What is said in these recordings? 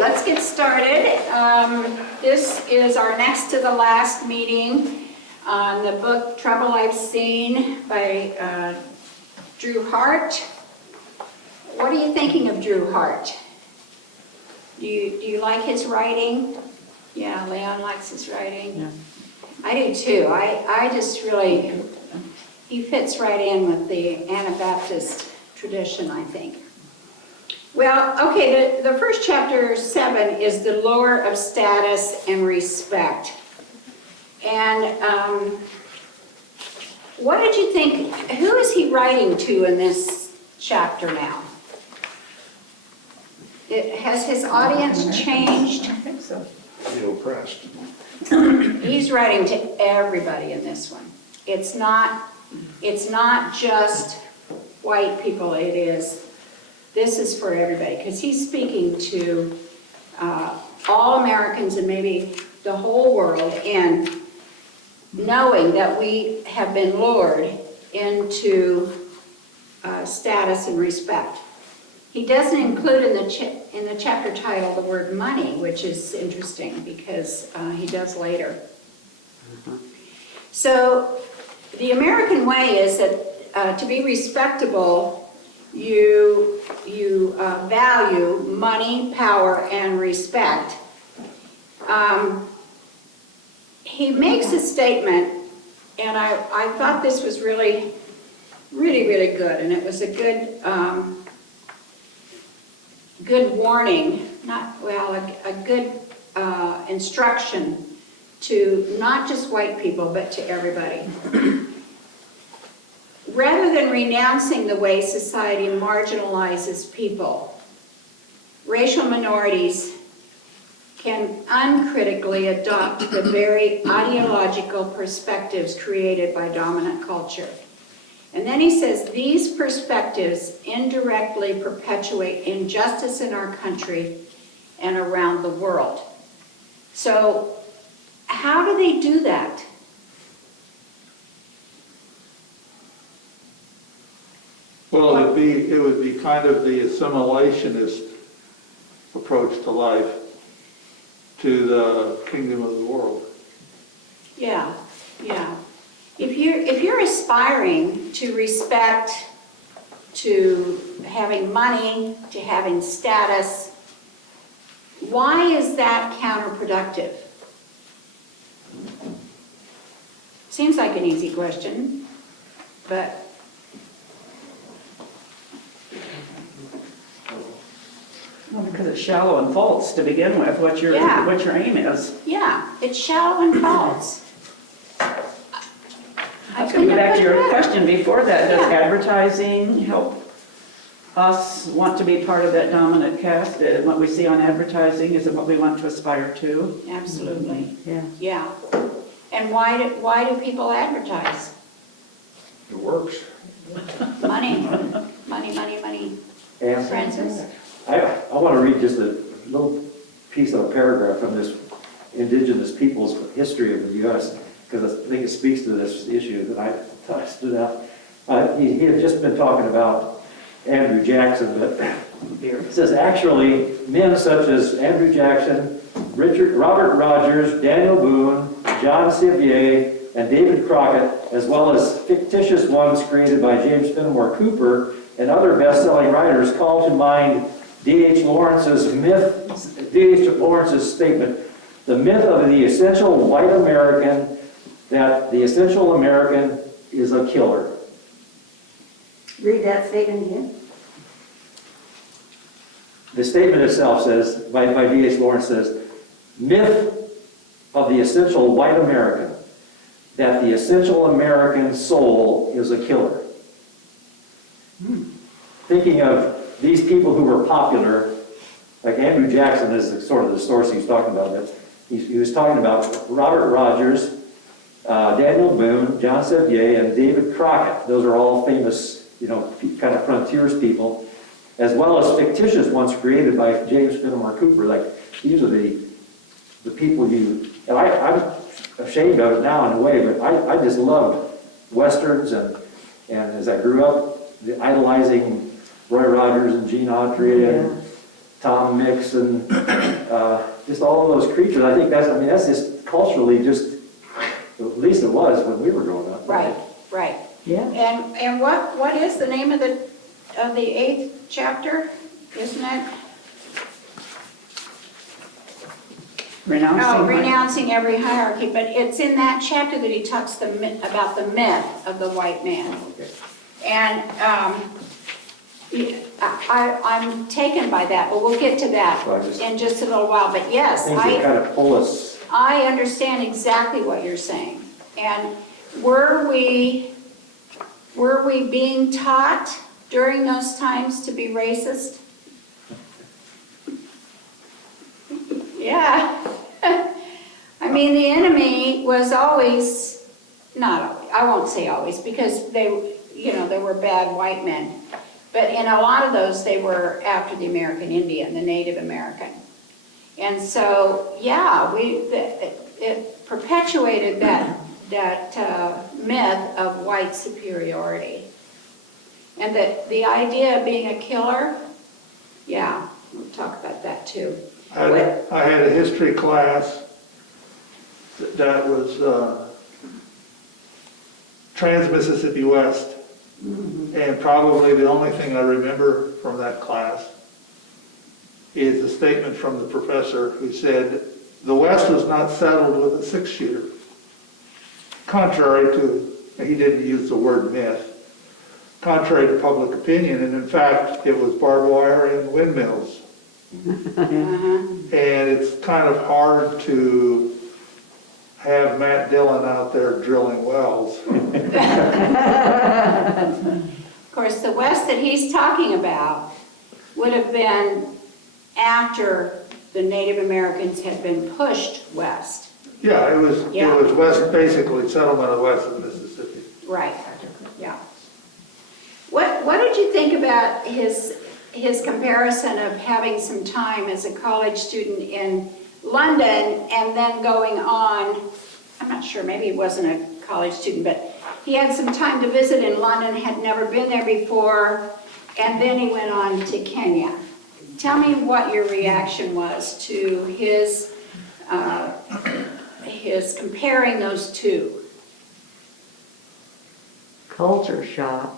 let's get started. This is our next to the last meeting on the book Trouble I've Seen by Drew Hart. What are you thinking of Drew Hart? Do you like his writing? Yeah, Leon likes his writing. Yeah. I do too. I just really, he fits right in with the Anabaptist tradition, I think. Well, okay, the first chapter 7 is the lure of status and respect. And what did you think, who is he writing to in this chapter now? Has his audience changed? I think so. The oppressed. He's writing to everybody in this one. It's not just white people, this is for everybody, because he's speaking to all Americans and maybe the whole world, and knowing that we have been lured into status and respect. He doesn't include in the chapter title the word money, which is interesting because he does later. So the American way is that to be respectable, you value money, power, and respect. He makes a statement, and I thought this was really, really, really good, and it was a good warning, a good instruction to not just white people, but to everybody. Rather than renouncing the way society marginalizes people, racial minorities can uncritically adopt the very ideological perspectives created by dominant culture. And then he says, these perspectives indirectly perpetuate injustice in our country and around the world. So, how do they do that? Well, it would be kind of the assimilationist approach to life, to the kingdom of the world. Yeah. If you're aspiring to respect, to having money, to having status, why is that counterproductive? Seems like an easy question, but Well, because it's shallow and false to begin with, what your aim is. yeah, it's shallow and false. I was going to go back to your question before that. Does Yeah. advertising help us want to be part of that dominant caste? What we see on advertising, is it what we want to aspire to? Absolutely. Yeah. Yeah. And why do people advertise? It works. Money. And Francis? I want to read just a little piece of a paragraph from this Indigenous Peoples History of the U.S., because I think it speaks to this issue that I thought stood out. He had just been talking about Andrew Jackson, but it says, actually, men such as Andrew Jackson, Robert Rogers, Daniel Boone, John Sevier, and David Crockett, as well as fictitious ones created by James Fenimore Cooper and other best-selling writers, call to mind D.H. Lawrence's statement, the myth of the essential white American, that the essential American is a killer. Read that statement again. The statement itself says, by D.H. Lawrence says, myth of the essential white American, that the essential American soul is a killer. Thinking of these people who were popular, like Andrew Jackson is sort of the source he's talking about, but he was talking about Robert Rogers, Daniel Boone, John Sevier, and David Crockett. Those are all famous, kind of frontiers people, as well as fictitious ones created by James Fenimore Cooper. Like, these are the people and I'm ashamed of it now in a way, but I just loved Westerns, and as I grew up, idolizing Roy Rogers and Gene Autry, and Tom Mix and just all of those creatures. I think that's just culturally just, at least it was when we were growing up. Right, right. Yeah. And what is the name of the 8th chapter, isn't it? Renouncing. Renouncing every hierarchy, but it's in that chapter that he talks about the myth of the white man. Okay. And I'm taken by that, but we'll get to that Well, I just- in just a little while. But yes, Things that kind of pull us. I understand exactly what you're saying. And were we being taught during those times to be racist? Yeah. I mean, the enemy was always, not always, I won't say always, because they were bad white men. But in a lot of those, they were after the American Indian, the Native American. And so, yeah, it perpetuated that myth of white superiority. And the idea of being a killer, yeah, we'll talk about that too. I had a history class that was Trans-Mississippi West. And probably the only thing I remember from that class is a statement from the professor who said, the West was not settled with a 6-shooter. Contrary to, he didn't use the word myth, contrary to public opinion, and in fact, it was barbed wire and windmills. And it's kind of hard to have Matt Dillon out there drilling wells. Of course, the West that he's talking about would have been after the Native Americans had been pushed west. Yeah, it was west, basically settlement of west of the Mississippi. Right, yeah. What did you think about his comparison of having some time as a college student in London and then going on, I'm not sure, maybe he wasn't a college student, but he had some time to visit in London, had never been there before, and then he went on to Kenya. Tell me what your reaction was to his comparing those two. Culture shock.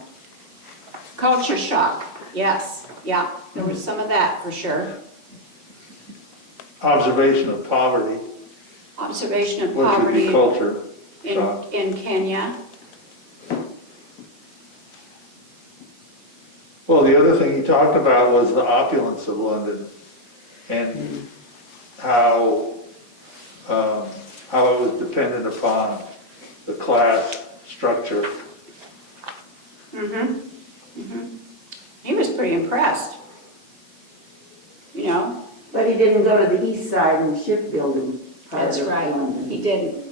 Culture shock, yes, yeah, there was some of that for sure. Observation of poverty, Observation of which would poverty be culture shock. in Kenya. Well, the other thing he talked about was the opulence of London and how it was dependent upon the class structure. He was pretty impressed, you know. But he didn't go to the east side and shipbuilding part That's of right, London. he didn't.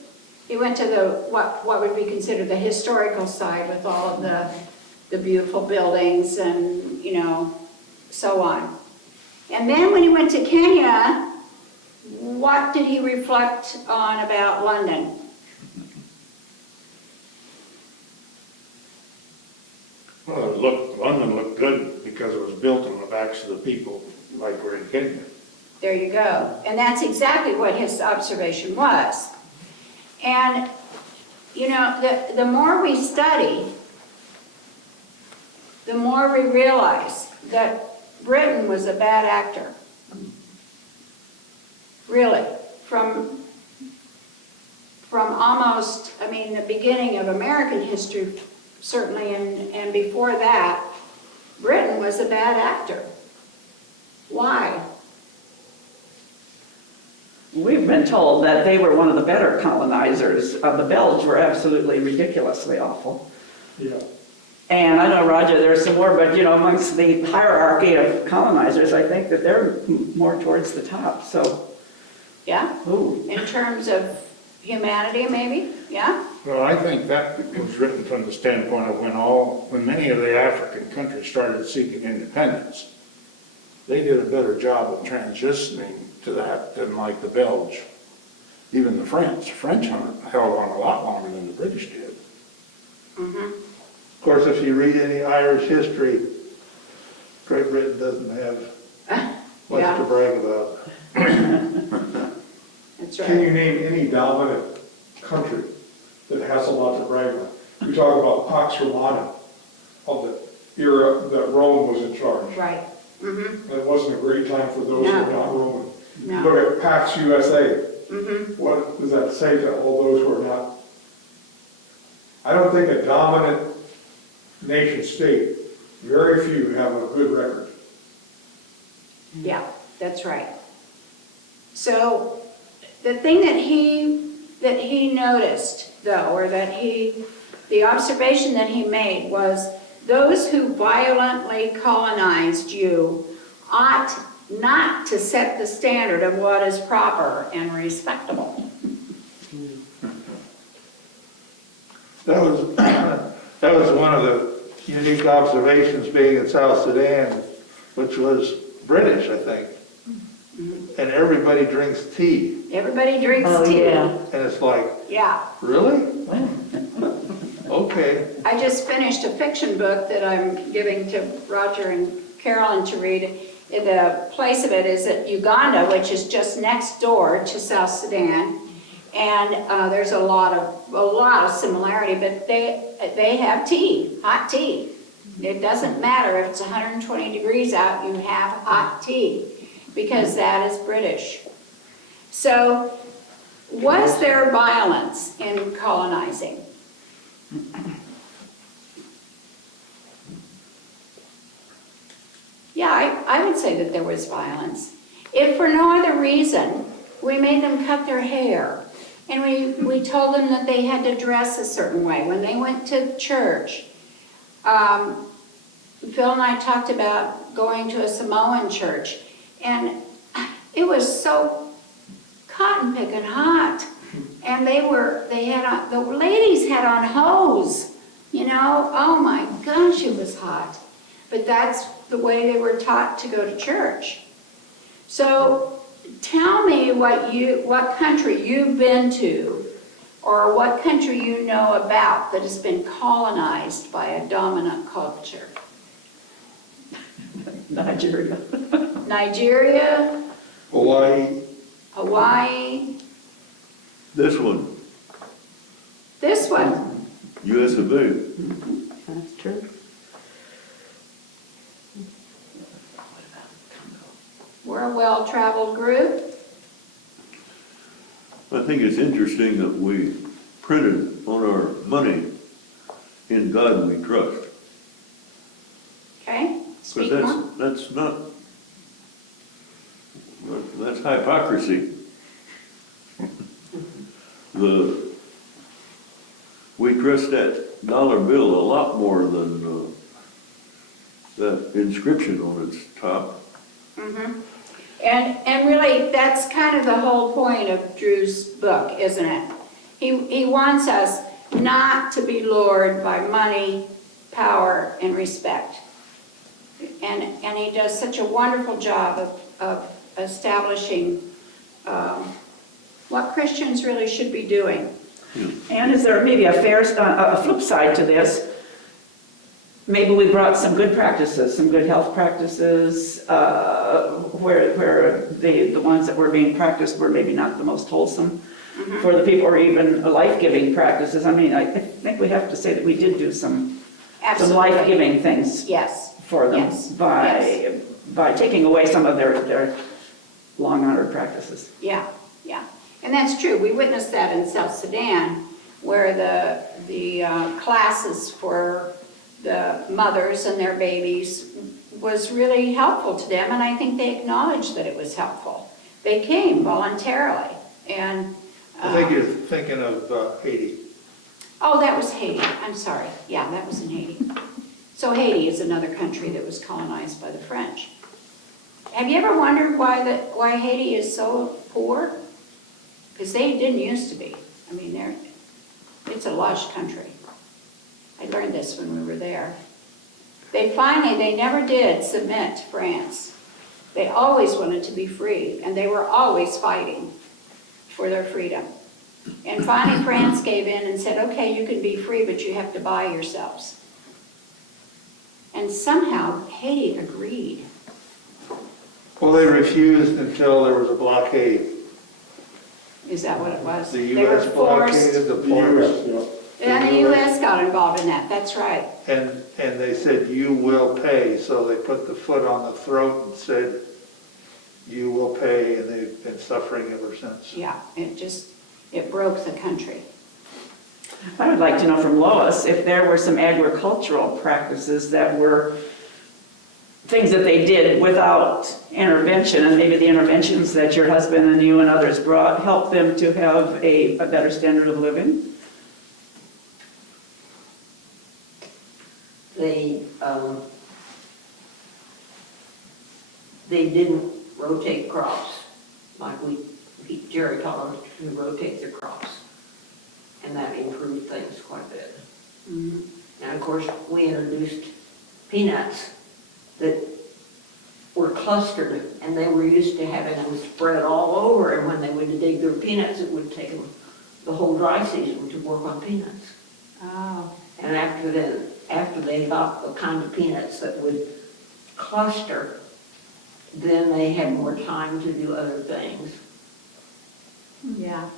He went to what would be considered the historical side with all of the beautiful buildings and, you know, so on. And then when he went to Kenya, what did he reflect on about London? Well, London looked good because it was built on the backs of the people, like we're in Kenya. There you go. And that's exactly what his observation was. And, you know, the more we study, the more we realize that Britain was a bad actor. Really. From almost, I mean, the beginning of American history, certainly, and before that, Britain was a bad actor. Why? We've been told that they were one of the better colonizers. The Belgians were absolutely ridiculously awful. Yeah. And I know, Roger, there's some more, but you know, amongst the hierarchy of colonizers, I think that they're more towards the top, so. Yeah? Ooh. In terms of humanity, maybe? Yeah? Well, I think that was written from the standpoint of when many of the African countries started seeking independence, they did a better job of transitioning to that than like the Belge, even the French. French held on a lot longer than the British did. Of course, if you read any Irish history, Great Britain doesn't have What's Yeah. to brag about? That's Can you right. name any dominant country that has a lot to brag about? We talk about Pax Romana of the era that Rome was in charge. Right. And it wasn't a great time for those who No. were not Roman. No. Look at Pax USA. What does that say to all those who are not? I don't think a dominant nation state, very few have a good record. Yeah, that's right. So the thing that he noticed though, or the observation that he made was those who violently colonized you ought not to set the standard of what is proper and respectable. That was, that was one of the unique observations being in South Sudan, which was British, I think. And everybody drinks tea. Everybody drinks Oh, tea. yeah. And it's like, Yeah. really? Okay. I just finished a fiction book that I'm giving to Roger and Carolyn to read. The place of it is at Uganda, which is just next door to South Sudan. And there's a lot of similarity, but they have tea, hot tea. It doesn't matter if it's 120 degrees out, you have hot tea, because that is British. So, was there violence in colonizing? Yeah, I would say that there was violence. If for no other reason, we made them cut their hair. And we told them that they had to dress a certain way. When they went to church, Phil and I talked about going to a Samoan church. And it was so cotton picking hot. And the ladies had on hose, you know, oh my gosh, it was hot. But that's the way they were taught to go to church. So tell me what country you've been to, or what country you know about that has been colonized by a dominant culture. Nigeria. Nigeria, Hawaii. Hawaii, This one, this one. US of A. That's true. We're a well-traveled group. I think it's interesting that we printed on our money, "In God We Trust." Okay, speak more. That's not, that's hypocrisy. We trust that dollar bill a lot more than that inscription on its top. Mm-hmm. And really, that's kind of the whole point of Drew's book, isn't it? He wants us not to be lured by money, power, and respect. And he does such a wonderful job of establishing what Christians really should be doing. And is there maybe a flip side to this? Maybe we brought some good practices, some good health practices, where the ones that were being practiced were maybe not the most wholesome for the people, or even life-giving practices. I mean, I think we have to say that we did do some Absolutely. life-giving things Yes. for them Yes. by taking away some of their long-honored practices. Yeah, yeah. And that's true. We witnessed that in South Sudan, where the classes for the mothers and their babies was really helpful to them, and I think they acknowledged that it was helpful. They came voluntarily, and... I think you're thinking of Haiti. Oh, that was Haiti. I'm sorry. Yeah, that was in Haiti. So Haiti is another country that was colonized by the French. Have you ever wondered why Haiti is so poor? Because they didn't used to be. I mean, it's a lush country. I learned this when we were there. They never did submit to France. They always wanted to be free, and they were always fighting for their freedom. And finally, France gave in and said, okay, you can be free, but you have to buy yourselves. And somehow, Haiti agreed. Well, they refused until there was a blockade. Is that what it was? The They were US forced, blockaded the The ports. US, yeah. and the US got involved in that, that's right. And they said, you will pay, so they put the foot on the throat and said, you will pay, and they've been suffering ever since. Yeah, it broke the country. I would like to know from Lois if there were some agricultural practices that were things that they did without intervention, and maybe the interventions that your husband and you and others brought helped them to have a better standard of living. They didn't rotate crops, like Jerry taught them to rotate their crops. And that improved things quite a bit. And of course, we introduced peanuts that were clustered, and they were used to having them spread all over, and when they would dig their peanuts, it would take them the whole dry season to work on peanuts. Oh, And after they got the kind of peanuts that would cluster, then they had more time to do other things. yeah.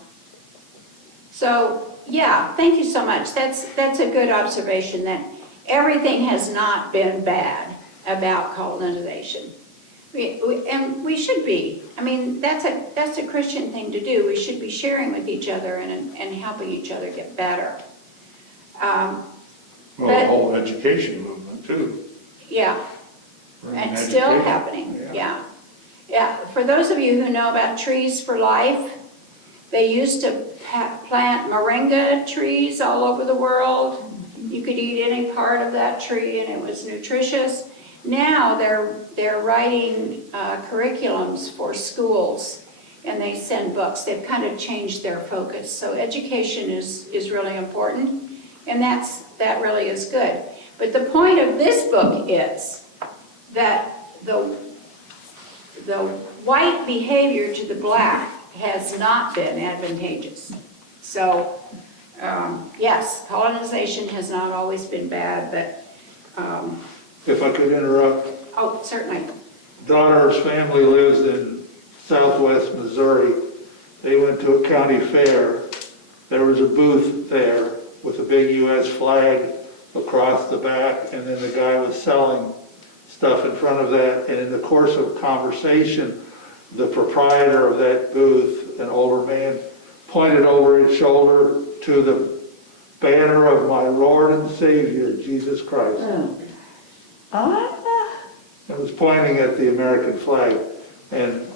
So, yeah, thank you so much. That's a good observation, that everything has not been bad about colonization. And we should be. I mean, that's a Christian thing to do. We should be sharing with each other and helping each other get better. Well, the But- whole education movement too. Yeah, Bringing it's still education. happening, yeah. Yeah, for those of you who know about Trees for Life, they used to plant moringa trees all over the world. You could eat any part of that tree and it was nutritious. Now they're writing curriculums for schools and they send books. They've kind of changed their focus. So education is really important, and that really is good. But the point of this book is that the white behavior to the black has not been advantageous. So, yes, colonization has not always been bad, but, If I could interrupt, oh, certainly. daughter's family lives in southwest Missouri. They went to a county fair. There was a booth there with a big US flag across the back, and then the guy was selling stuff in front of that. And in the course of conversation, the proprietor of that booth, an older man, pointed over his shoulder to the banner of my Lord and Savior, Jesus Christ. It was pointing at the American flag, and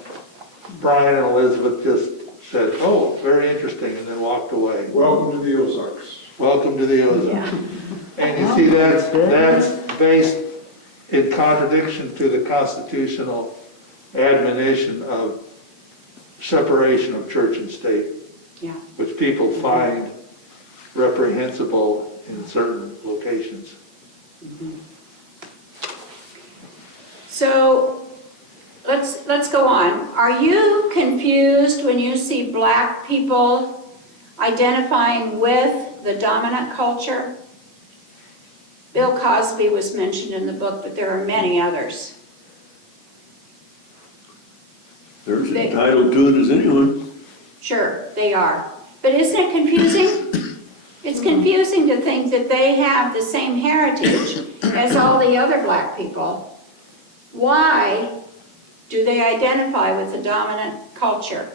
Brian and Elizabeth just said, oh, very interesting, and then walked away. Welcome to the Ozarks. Welcome to the Ozarks. And you see, that's based in contradiction to the constitutional admonition of separation of church and state, Yeah. which people find reprehensible in certain locations. So, let's go on. Are you confused when you see black people identifying with the dominant culture? Bill Cosby was mentioned in the book, but there are many others. They're as entitled to it as anyone. Sure, they are. But isn't it confusing? It's confusing to think that they have the same heritage as all the other black people. Why do they identify with the dominant culture?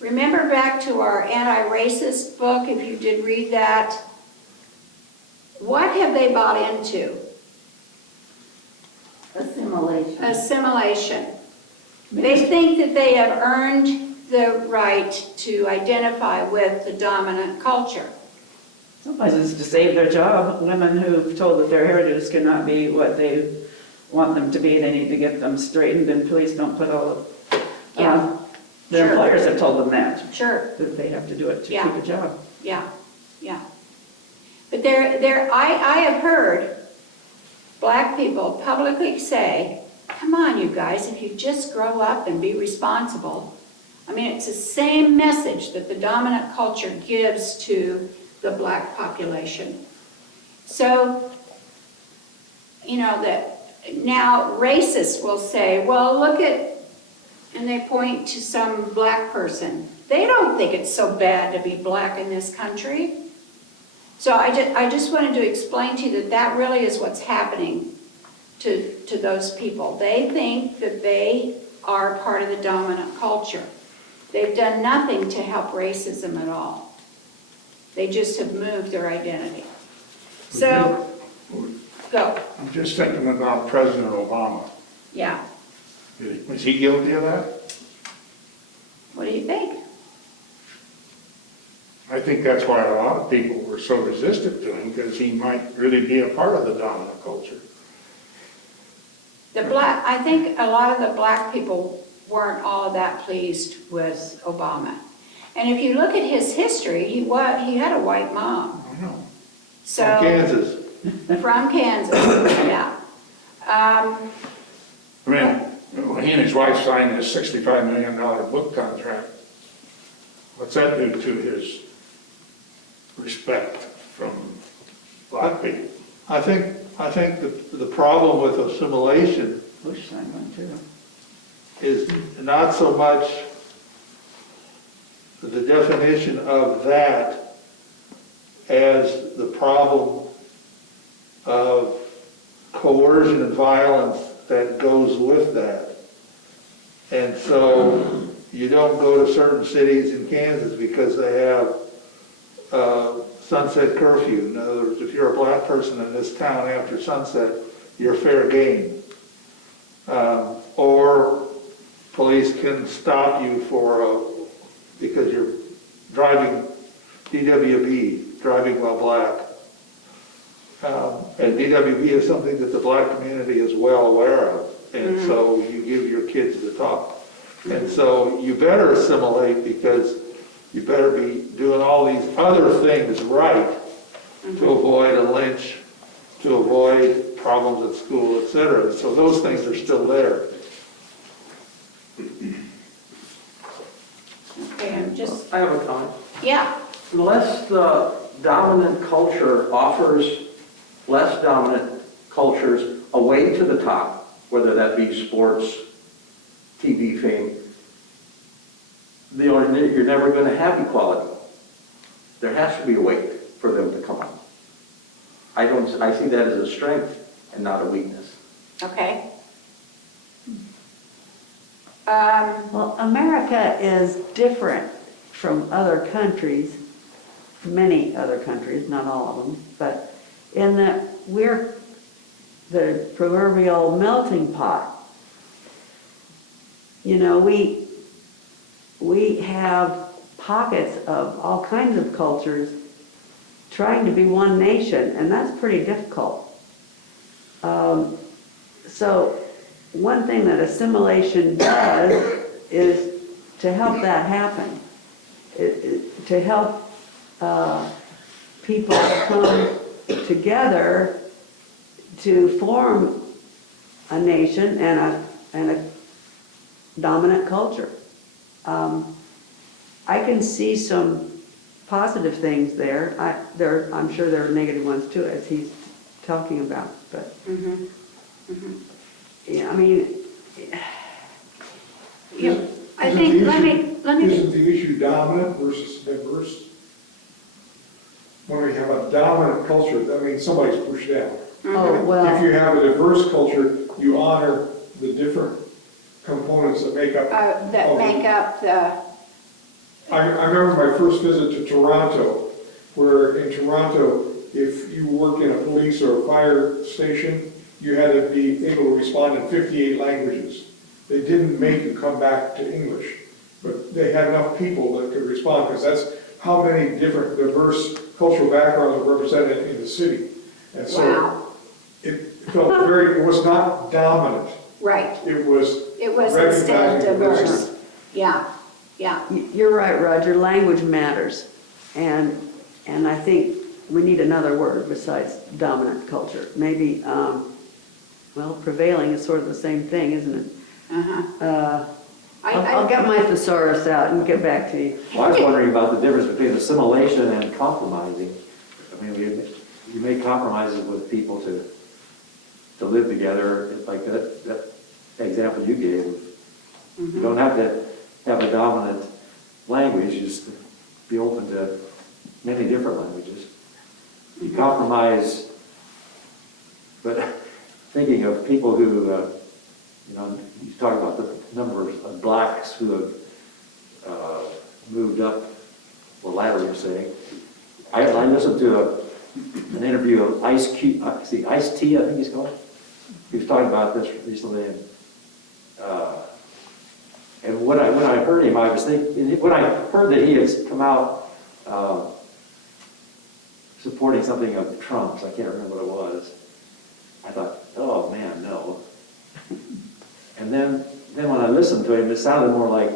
Remember back to our anti-racist book, if you did read that. What have they bought into? Assimilation. Assimilation. They think that they have earned the right to identify with the dominant culture. Sometimes it's to save their job. Women who've told that their heritage cannot be what they want them to be, they need to get them straightened, and please don't put all of, Yeah. their Sure. employers have told them that Sure. they have to do it to Yeah. keep a job. Yeah, yeah. But I have heard black people publicly say, come on, you guys, if you just grow up and be responsible. I mean, it's the same message that the dominant culture gives to the black population. So, you know, that Now, racists will say, well, look at, and they point to some black person. They don't think it's so bad to be black in this country. So I just wanted to explain to you that that really is what's happening to those people. They think that they are part of the dominant culture. They've done nothing to help racism at all. They just have moved their identity. So, go. I'm just thinking about President Obama. Yeah. Was he guilty of that? What do you think? I think that's why a lot of people were so resistant to him, because he might really be a part of the dominant culture. I think a lot of the black people weren't all that pleased with Obama. And if you look at his history, he had a white mom. I know. So, Kansas. From Kansas, yeah. I mean, when he and his wife signed this $65 million book contract, what's that do to his respect from black people? I think the problem with assimilation Bush signed one too. is not so much the definition of that as the problem of coercion and violence that goes with that. And so you don't go to certain cities in Kansas because they have sunset curfew. In other words, if you're a black person in this town after sunset, you're fair game. Or police can stop you because you're driving DWB, driving while black. And DWB is something that the black community is well aware of. And so you give your kids the talk. And so you better assimilate because you better be doing all these other things right to avoid a lynch, to avoid problems at school, et cetera. So those things are still there. Okay, I'm just, I have a comment. yeah, Unless the dominant culture offers less dominant cultures a way to the top, whether that be sports, TV fame, you're never going to have equality. There has to be a way for them to come up. I see that as a strength and not a weakness. okay. Well, America is different from other countries, many other countries, not all of them, but in that we're the proverbial melting pot. You know, we have pockets of all kinds of cultures trying to be one nation, and that's pretty difficult. So one thing that assimilation does is to help that happen, to help people come together to form a nation and a dominant culture. I can see some positive things there. I'm sure there are negative ones too, as he's talking about. But yeah, I mean, Yeah, I think, let me, Isn't the issue dominant versus diverse? When we have a dominant culture, that means somebody's pushed down. oh, If well, you have a diverse culture, you honor the different components that make up. that make up the, I remember my first visit to Toronto, where in Toronto, if you worked in a police or a fire station, you had to be able to respond in 58 languages. They didn't make you come back to English, but they had enough people that could respond, because that's how many different diverse cultural backgrounds are represented in the city. And so wow, it felt it was not dominant. right. It was It was instead recognizing diverse. diversity. Yeah, yeah. you're right, Roger, language matters. And I think we need another word besides dominant culture. Maybe, well, prevailing is sort of the same thing, isn't it? Uh-huh. I'll get my thesaurus out and get back to you. Well, I was wondering about the difference between assimilation and compromising. I mean, you make compromises with people to to live together, like that example you gave. You don't have to have a dominant language, just be open to many different languages. You compromise, but thinking of people who, you talk about the number of blacks who have moved up the ladder, you're saying. I listened to an interview of Ice-T, I think he's called. He was talking about this recently, and when I heard him, I was thinking, when I heard that he has come out supporting something of Trump's, I can't remember what it was, I thought, oh man, no. And then when I listened to him, it sounded more like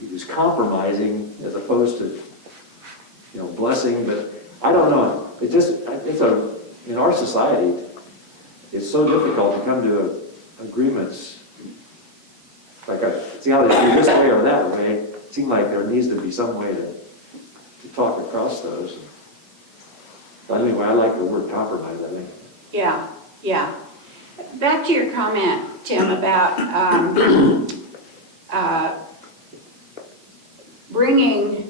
he was compromising as opposed to, blessing, but I don't know. In our society, it's so difficult to come to agreements. Like, see how they do this way or that way. It seems like there needs to be some way to talk across those. But anyway, I like the word compromise, I think. Yeah. Back to your comment, Tim, about bringing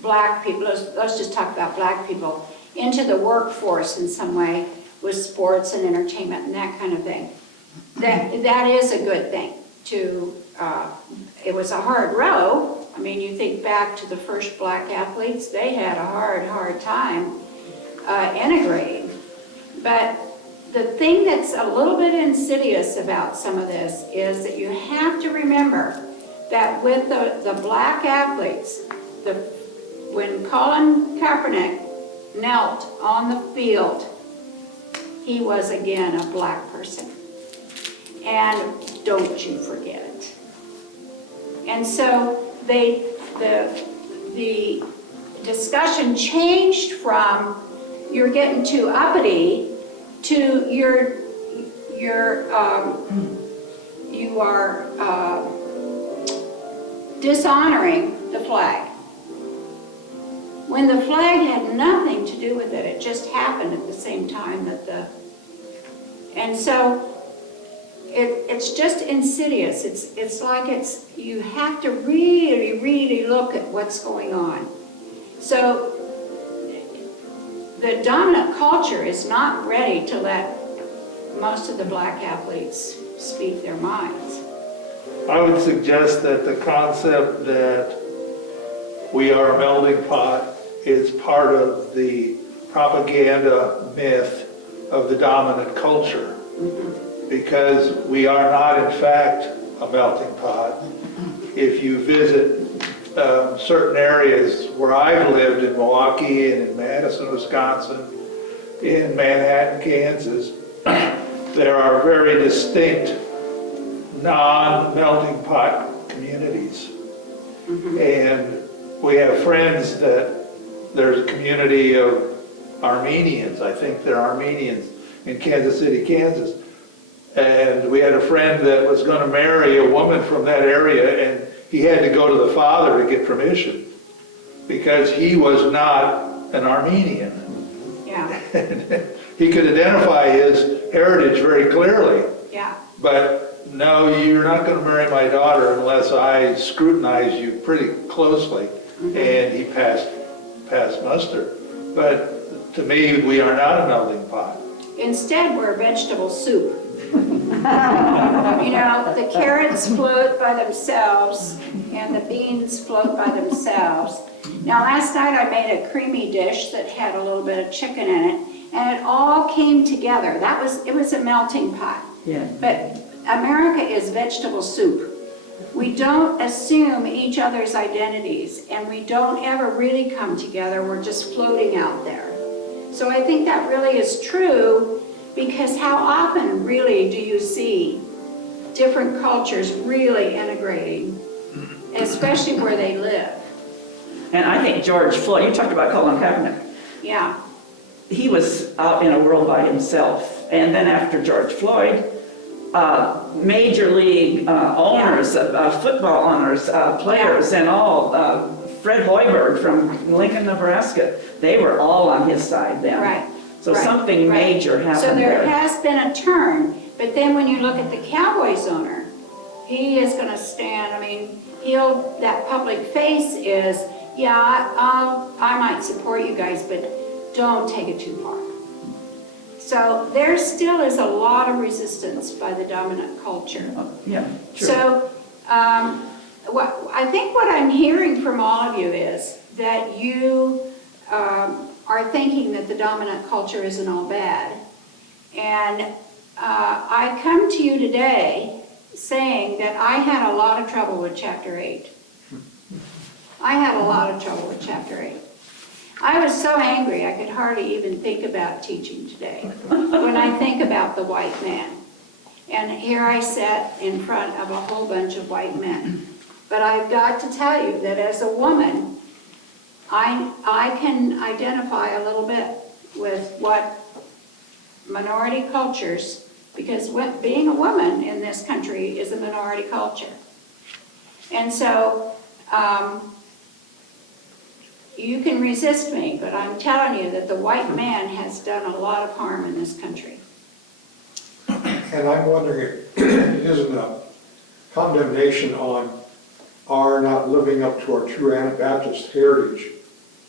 black people, let's just talk about black people, into the workforce in some way with sports and entertainment and that kind of thing. That is a good thing. It was a hard row. I mean, you think back to the first black athletes, they had a hard time integrating. But the thing that's a little bit insidious about some of this is that you have to remember that with the black athletes, when Colin Kaepernick knelt on the field, he was again a black person. And don't you forget it. And so the discussion changed from you're getting too uppity to you are dishonoring the flag. When the flag had nothing to do with it, it just happened at the same time and so it's just insidious. It's like you have to really, really look at what's going on. So the dominant culture is not ready to let most of the black athletes speak their minds. I would suggest that the concept that we are a melting pot is part of the propaganda myth of the dominant culture. Because we are not, in fact, a melting pot. If you visit certain areas where I've lived in Milwaukee and in Madison, Wisconsin, in Manhattan, Kansas, there are very distinct non-melting pot communities. And we have friends that there's a community of Armenians, I think they're Armenians, in Kansas City, Kansas. And we had a friend that was going to marry a woman from that area, and he had to go to the father to get permission because he was not an Armenian. Yeah. He could identify his heritage very clearly. Yeah. But no, you're not going to marry my daughter unless I scrutinize you pretty closely. And he passed muster. But to me, we are not a melting pot. Instead, we're vegetable soup. The carrots float by themselves and the beans float by themselves. Now, last night I made a creamy dish that had a little bit of chicken in it, and it all came together. It was a melting pot. Yeah. But America is vegetable soup. We don't assume each other's identities, and we don't ever really come together. We're just floating out there. So I think that really is true, because how often really do you see different cultures really integrating, especially where they live? And I think George Floyd, you talked about Colin Kaepernick. Yeah. He was out in a world by himself. And then after George Floyd, major league owners, football owners, players, and all, Fred Hoiberg from Lincoln, Nebraska, they were all on his side then. Right. So Right, something right. major So happened there there. has been a turn, but then when you look at the Cowboys owner, he is gonna stand, I mean, that public face is, yeah, I might support you guys, but don't take it too far. So there still is a lot of resistance by the dominant culture. Yeah, true. So, I think what I'm hearing from all of you is that you are thinking that the dominant culture isn't all bad. And I come to you today saying that I had a lot of trouble with chapter 8. I had a lot of trouble with chapter 8. I was so angry I could hardly even think about teaching today when I think about the white man. And here I sat in front of a whole bunch of white men. But I've got to tell you that as a woman, I can identify a little bit with what minority cultures, because being a woman in this country is a minority culture. And so, you can resist me, but I'm telling you that the white man has done a lot of harm in this country. And I'm wondering if it isn't a condemnation on our not living up to our true Anabaptist heritage.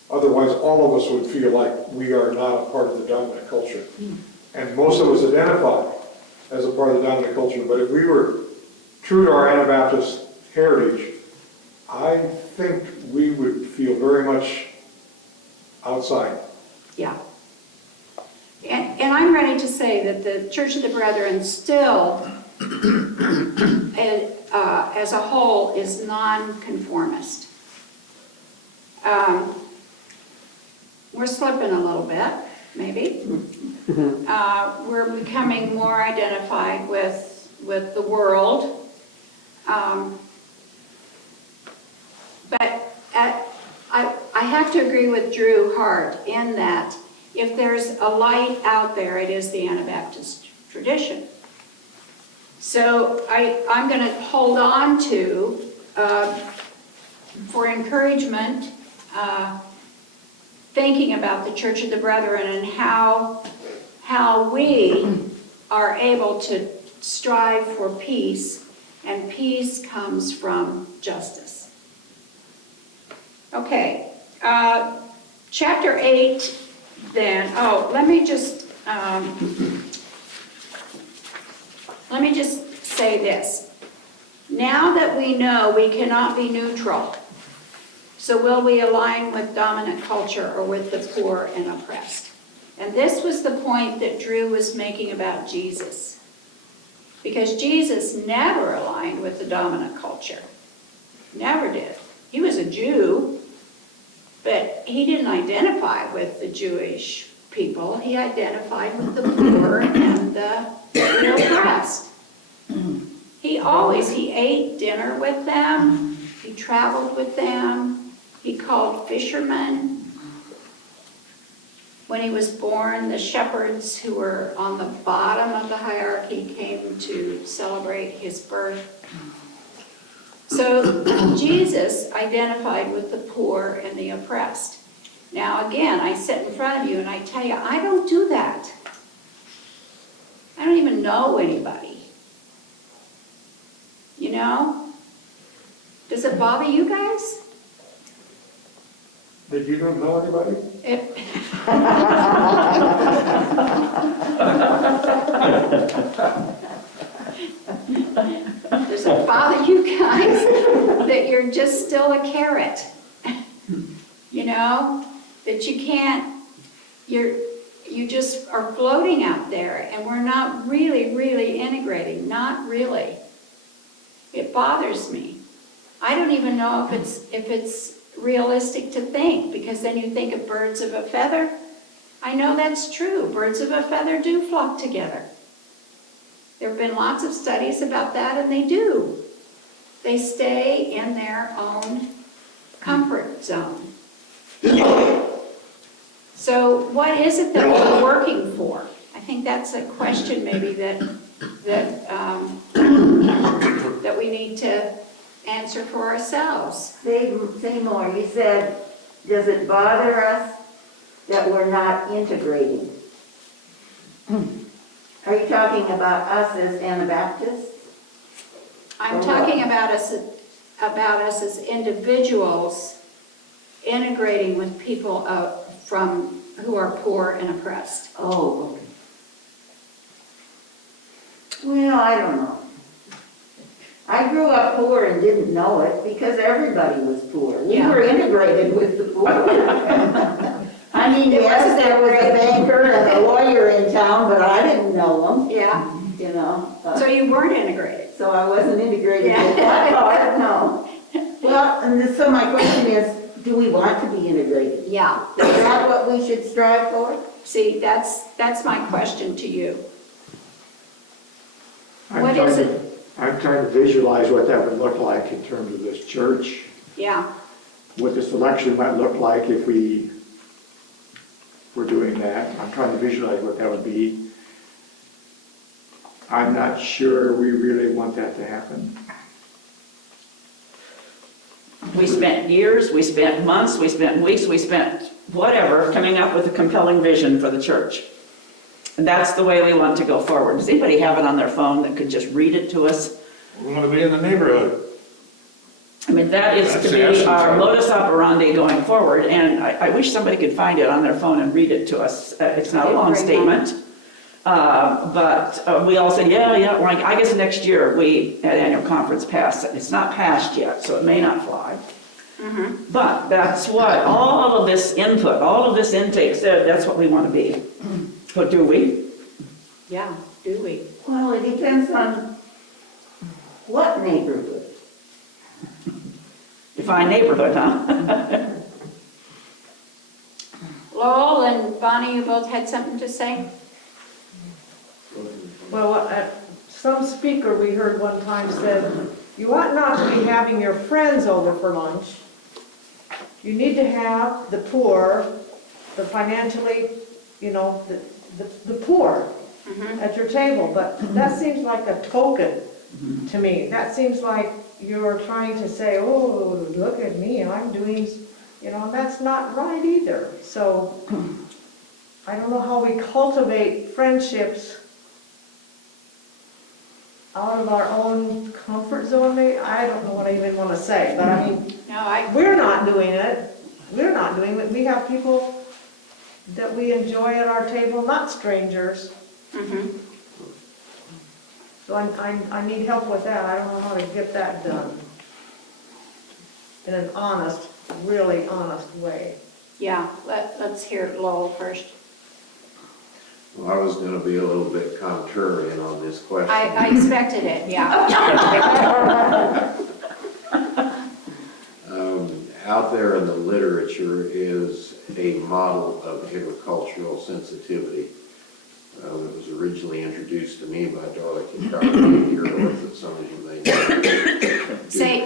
Otherwise, all of us would feel like we are not a part of the dominant culture. And most of us identify as a part of the dominant culture, but if we were true to our Anabaptist heritage, I think we would feel very much outside. Yeah. And I'm ready to say that the Church of the Brethren still, as a whole, is non-conformist. We're slipping a little bit, maybe. We're becoming more identified with the world. But I have to agree with Drew Hart in that if there's a light out there, it is the Anabaptist tradition. So I'm going to hold on to, for encouragement, thinking about the Church of the Brethren and how we are able to strive for peace, and peace comes from justice. Okay, chapter 8 then, let me just say this. Now that we know we cannot be neutral, so will we align with dominant culture or with the poor and oppressed? And this was the point that Drew was making about Jesus. Because Jesus never aligned with the dominant culture. Never did. He was a Jew, but he didn't identify with the Jewish people. He identified with the poor and the oppressed. He ate dinner with them. He traveled with them. He called fishermen. When he was born, the shepherds who were on the bottom of the hierarchy came to celebrate his birth. So Jesus identified with the poor and the oppressed. Now again, I sit in front of you and I tell you, I don't do that. I don't even know anybody. You know? Does it bother you guys? Did you don't know anybody? Does it bother you guys that you're just still a carrot? You know? That you can't, you just are floating out there and we're not really integrating. Not really. It bothers me. I don't even know if it's realistic to think, because then you think of birds of a feather. I know that's true. Birds of a feather do flock together. There have been lots of studies about that, and they do. They stay in their own comfort zone. So what is it that we're working for? I think that's a question maybe that we need to answer for ourselves. Say more. You said, does it bother us that we're not integrating? Are you talking about us as Anabaptists? I'm Or talking what? about us as individuals integrating with people who are poor and oppressed. Oh, okay. Well, I don't know. I grew up poor and didn't know it because everybody was poor. We Yeah. were integrated with the poor. I mean, It yes, wasn't that there was a great. banker and a lawyer in town, but I didn't know them, Yeah, you know. so you weren't integrated. So I wasn't integrated Yeah. with that part, no. Well, so my question is, do we want to be integrated? Yeah, Is that what we should strive for? see, that's my question to you. I'm What trying is to- it? I'm trying to visualize what that would look like in terms of this church, Yeah, what this election might look like if we were doing that. I'm trying to visualize what that would be. I'm not sure we really want that to happen. We spent years, we spent months, we spent weeks, we spent whatever coming up with a compelling vision for the church. And that's the way we want to go forward. Does anybody have it on their phone that could just read it to us? We want to be in the neighborhood. I mean, that is That's to the be essence our of it. modus operandi going forward, and I wish somebody could find it on their phone and read it to us. It's not a long Bring statement, but we all say, yeah, like, I guess next year we, at annual conference, pass it. It's not passed yet, so it may not fly. But that's what all of this input, all of this intake said, that's what we want to be. But do we? yeah, do we? Well, it depends on what neighborhood. Define neighborhood, huh? Lowell and Bonnie, you both had something to say? Well, some speaker we heard one time said, you ought not to be having your friends over for lunch. You need to have the poor, the financially, the poor at your table. But that seems like a token to me. That seems like you're trying to say, oh, look at me, I'm doing, and that's not right either. So I don't know how we cultivate friendships out of our own comfort zone. I don't know what I even want to say, but I mean, No, we're not doing it. We're not doing it. We have people that we enjoy at our table, not strangers. So I need help with that. I don't know how to get that done in an honest, really honest way. yeah, let's hear Lowell first. Well, I was going to be a little bit contrarian on this question. I expected it, yeah. Out there in the literature is a model of agricultural sensitivity. It was originally introduced to me by Darley Deardorff, that some of you may know.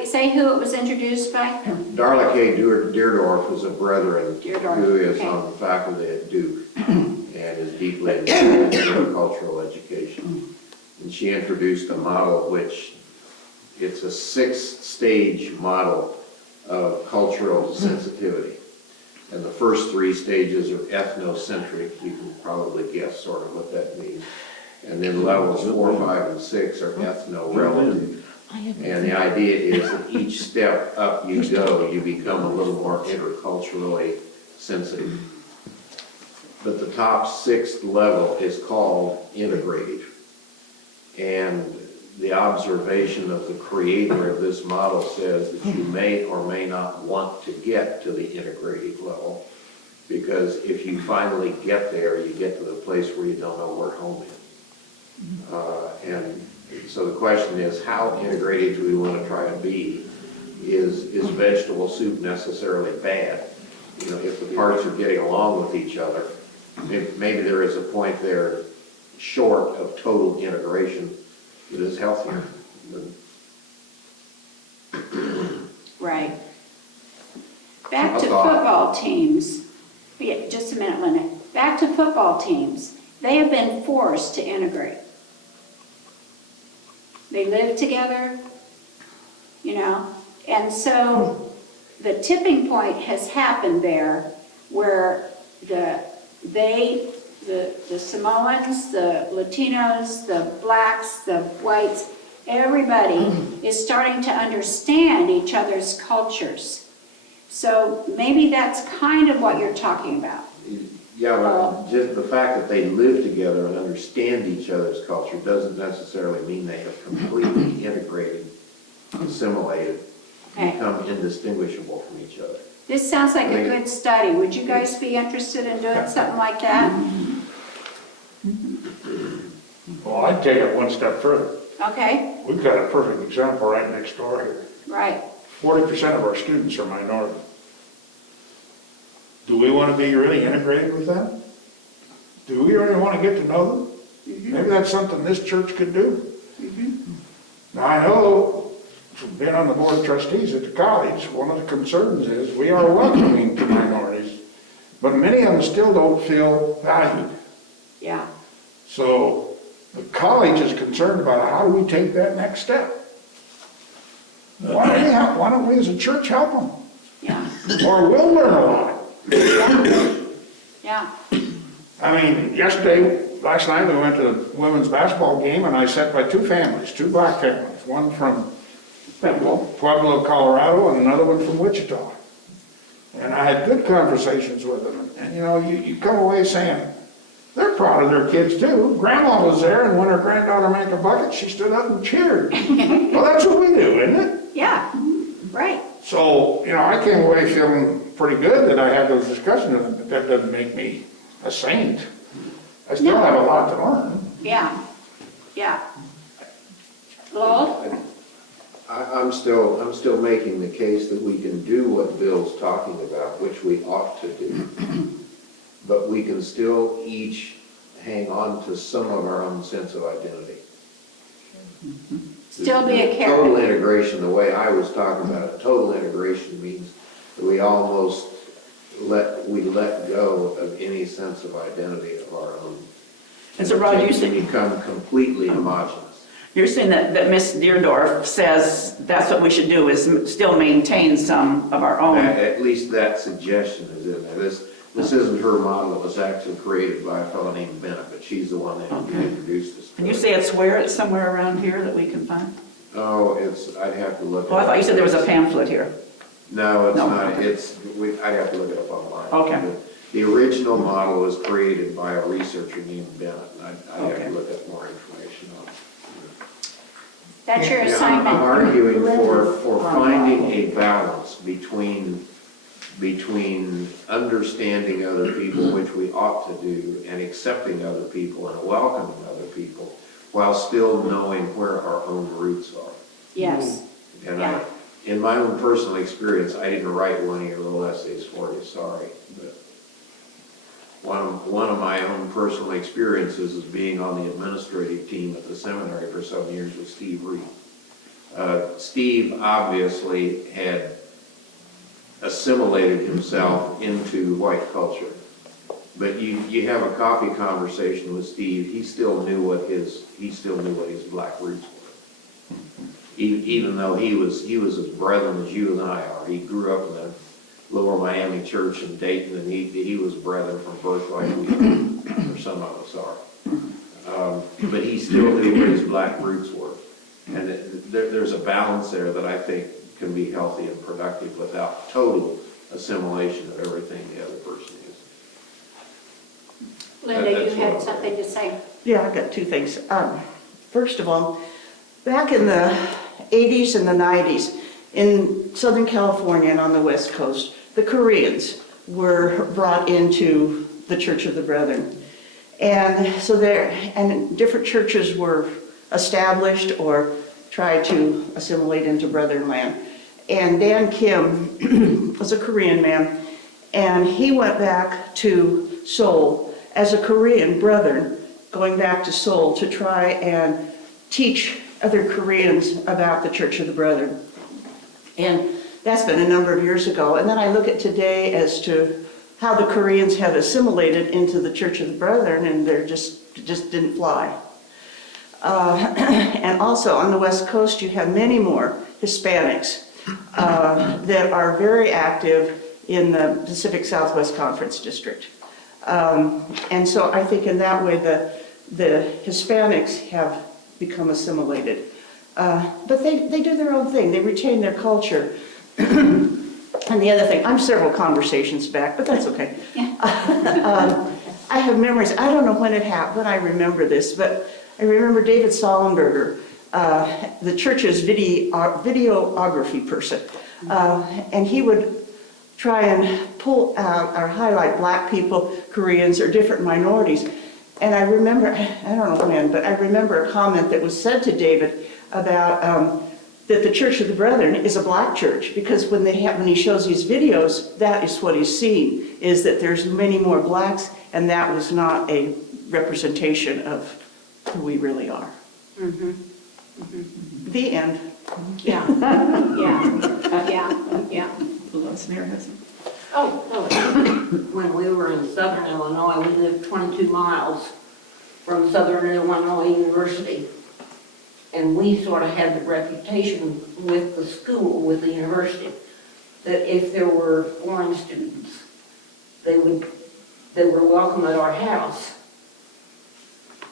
Say who it was introduced by? Darley K. Deardorff is a brethren Deardorff, who is okay. on the faculty at Duke and is deeply involved in agricultural education. And she introduced a model which, it's a 6-stage model of cultural sensitivity. And the first 3 stages are ethnocentric. You can probably guess sort of what that means. And then levels 4, 5, and 6 are ethno-relative. And the idea is that each step up you go, you become a little more agriculturally sensitive. But the top 6th level is called integrative. And the observation of the creator of this model says that you may or may not want to get to the integrative level, because if you finally get there, you get to the place where you don't know where home is. And so the question is, how integrated do we want to try to be? Is vegetable soup necessarily bad? If the parts are getting along with each other, maybe there is a point there short of total integration that is healthier. Right. Back to I thought- football teams. Yeah, just a minute, Lynette. Back to football teams. They have been forced to integrate. They live together, and so the tipping point has happened there where they the Samoans, the Latinos, the blacks, the whites, everybody is starting to understand each other's cultures. So maybe that's kind of what you're talking about. Yeah, but just the fact that they live together and understand each other's culture doesn't necessarily mean they have completely integrated, assimilated, Okay. become indistinguishable from each other. This sounds like a good study. Would you guys be interested in doing something like that? Well, I'd take it one step further. Okay, We've got a perfect example right next door here. right. 40% of our students are minority. Do we want to be really integrated with them? Do we really want to get to know them? Maybe that's something this church could do. Now, I know from being on the board of trustees at the college, one of the concerns is we are welcoming to minorities, but many of them still don't feel valued. Yeah, So the college is concerned about how do we take that next step? Why don't we as a church help them? yeah, Or we'll learn a lot. yeah. I mean, last night we went to the women's basketball game and I sat by two families, two black families, one from Pueblo, Colorado, and another one from Wichita. And I had good conversations with them. And you know, you come away saying, they're proud of their kids too. Grandma was there, and when her granddaughter made a bucket, she stood up and cheered. Well, that's what we do, isn't it? Yeah, right. So, you know, I came away feeling pretty good that I had those discussions with them, but that doesn't make me a saint. I still have a lot to learn. Yeah, yeah. Lowell? I'm still making the case that we can do what Bill's talking about, which we ought to do. But we can still each hang on to some of our own sense of identity. Still be a Total carrot. integration, the way I was talking about it, total integration means that we almost let go of any sense of identity of our own. And so, Rod, you become completely homogenous. You're saying that Miss Deerdorf says that's what we should do, is still maintain some of our own. At least that suggestion is in there. This isn't her model. It was actually created by a fellow named Bennett, but she's the one that introduced this. Can you say it's where? It's somewhere around here that we can find? Oh, I'd have to look. Oh, I thought you said there was a pamphlet here. No, it's No, not. okay. I'd have to look it up online. Okay. The original model was created by a researcher named Bennett, and I'd have Okay. to look up more information on it. That's your Yeah, assignment. I'm arguing for finding a balance between understanding other people, which we ought to do, and accepting other people and welcoming other people, while still knowing where our own roots are. Yes, And Yeah. in my own personal experience, I didn't write one of your little essays for you, sorry. But one of my own personal experiences is being on the administrative team at the seminary for some years with Steve Reed. Steve obviously had assimilated himself into white culture. But you have a coffee conversation with Steve, he still knew what his black roots were. Even though he was as brethren as you and I are. He grew up in the Lower Miami church in Dayton, and he was brethren from birth like we are, or some of us are. But he still knew where his black roots were. And there's a balance there that I think can be healthy and productive without total assimilation of everything the other person is. Linda, you That's had what- something to say? Yeah, I've got two things. First of all, back in the 80s and the 90s, in Southern California and on the West Coast, the Koreans were brought into the Church of the Brethren. And so different churches were established or tried to assimilate into Brethren land. And Dan Kim was a Korean man, and he went back to Seoul as a Korean Brethren, going back to Seoul to try and teach other Koreans about the Church of the Brethren. And that's been a number of years ago. And then I look at today as to how the Koreans have assimilated into the Church of the Brethren, and they're just didn't fly. And also on the West Coast, you have many more Hispanics that are very active in the Pacific Southwest Conference District. And so I think in that way, the Hispanics have become assimilated. But they do their own thing. They retain their culture. And the other thing, I'm several conversations back, but that's okay. I have memories. I don't know when it happened, when I remember this, but I remember David Sollenberger, the church's videography person. And he would try and pull out or highlight black people, Koreans, or different minorities. And I remember, I don't know when, but I remember a comment that was said to David about that the Church of the Brethren is a black church, because when he shows these videos, that is what he's seeing, is that there's many more blacks, and that was not a representation of who we really are. Mm-hmm. Mm-hmm. The end. Yeah, yeah. Oh, when we were in southern Illinois, we lived 22 miles from Southern Illinois University. And we sort of had the reputation with the school, with the university, that if there were foreign students, they were welcome at our house.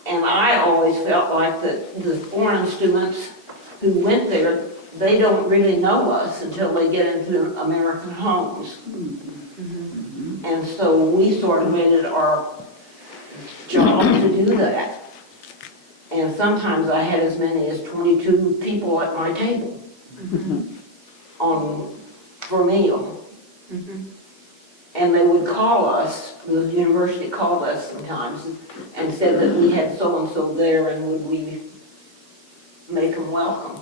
And I always felt like that the foreign students who went there, they don't really know us until they get into American homes. Mm-hmm. And so we sort of made it our job to do that. And sometimes I had as many as 22 people at my table for a meal. Mm-hmm. And they would call us, the university called us sometimes and said that we had so-and-so there and would we make them welcome.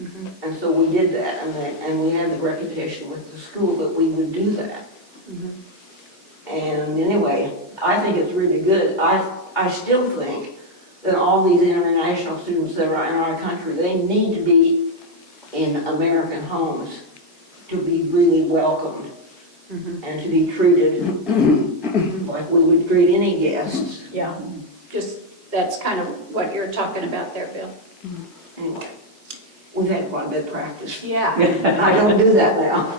Mm-hmm. And so we did that, and we had the reputation with the school that we would do that. Mm-hmm. And anyway, I think it's really good. I still think that all these international students that are in our country, they need to be in American homes to be really welcomed and to be treated like we would treat any guests. Yeah, just, that's kind of what you're talking about there, Bill. Anyway, we've had quite a bit of practice. Yeah. I don't do that now.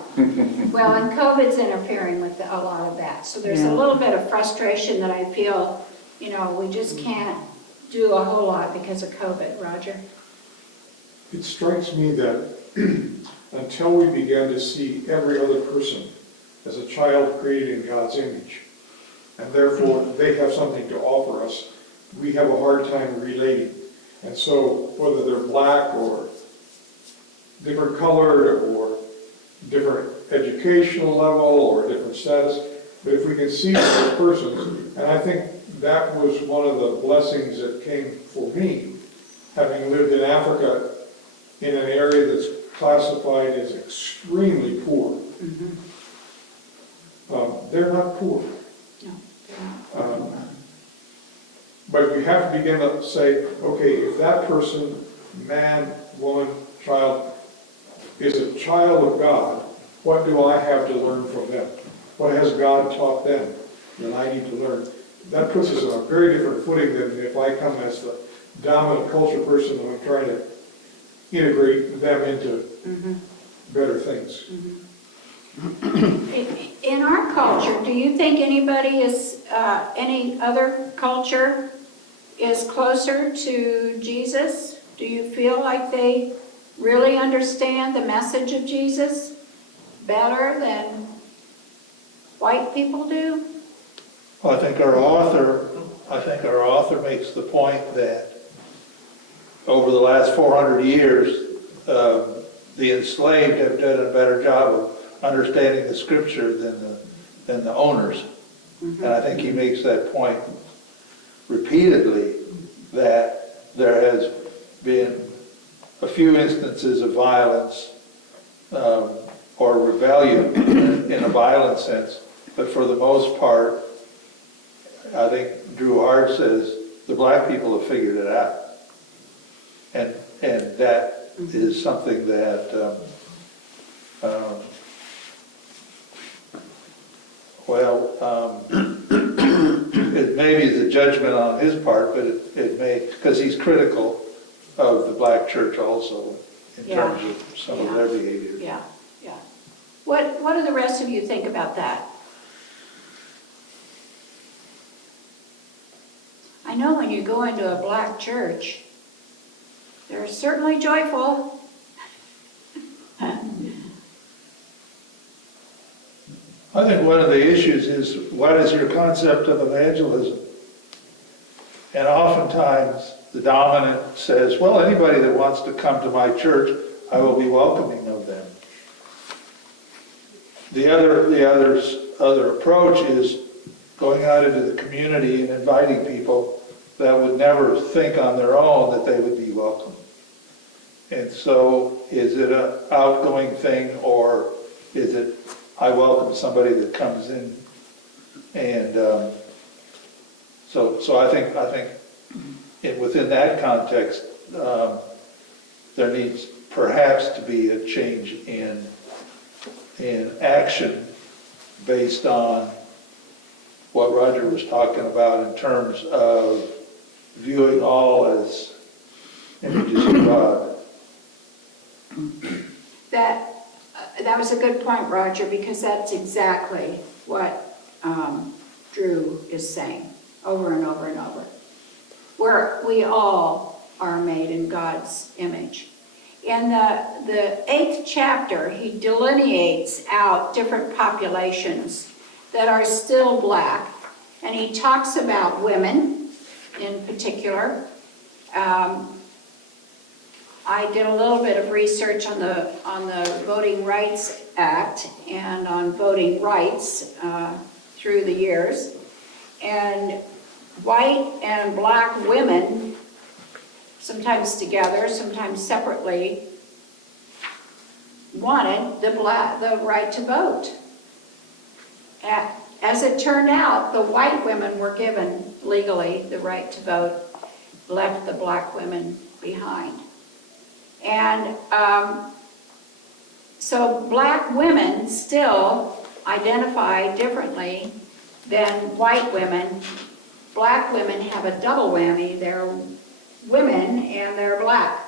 Well, and COVID's interfering with a lot of that. So there's a little bit of frustration that I feel, we just can't do a whole lot because of COVID. Roger? It strikes me that until we begin to see every other person as a child created in God's image, and therefore they have something to offer us, we have a hard time relating. And so whether they're black or different colored or different educational level or different status, but if we can see them as persons, and I think that was one of the blessings that came for me, having lived in Africa in an area that's classified as extremely poor. They're not poor. No. But you have to begin to say, okay, if that person, man, woman, child, is a child of God, what do I have to learn from them? What has God taught them that I need to learn? That puts us on a very different footing than if I come as the dominant culture person and I'm trying to integrate them into better things. In our culture, do you think anybody is, any other culture is closer to Jesus? Do you feel like they really understand the message of Jesus better than white people do? Well, I think our author makes the point that over the last 400 years, the enslaved have done a better job of understanding the scripture than the owners. And I think he makes that point repeatedly, that there has been a few instances of violence or rebellion in a violent sense, but for the most part, I think Drew Hart says the black people have figured it out. And that is something that, it may be the judgment on his part, but it may, because he's critical of the black church also in terms of some of their behavior. Yeah. What do the rest of you think about that? know when you go into a black church, they're certainly joyful. I think one of the issues is, what is your concept of evangelism? And oftentimes, the dominant says, well, anybody that wants to come to my church, I will be welcoming of them. The other approach is going out into the community and inviting people that would never think on their own that they would be welcome. And so, is it an outgoing thing, or is it, I welcome somebody that comes in? And so I think within that context, there needs perhaps to be a change in action based on what Roger was talking about in terms of viewing all as images of God. That was a good point, Roger, because that's exactly what Drew is saying over and over and over. We all are made in God's image. In the 8th chapter, he delineates out different populations that are still black, and he talks about women in particular. I did a little bit of research on the Voting Rights Act and on voting rights through the years. And white and black women, sometimes together, sometimes separately, wanted the right to vote. As it turned out, the white women were given legally the right to vote, left the black women behind. And so black women still identify differently than white women. Black women have a double whammy. They're women and they're black.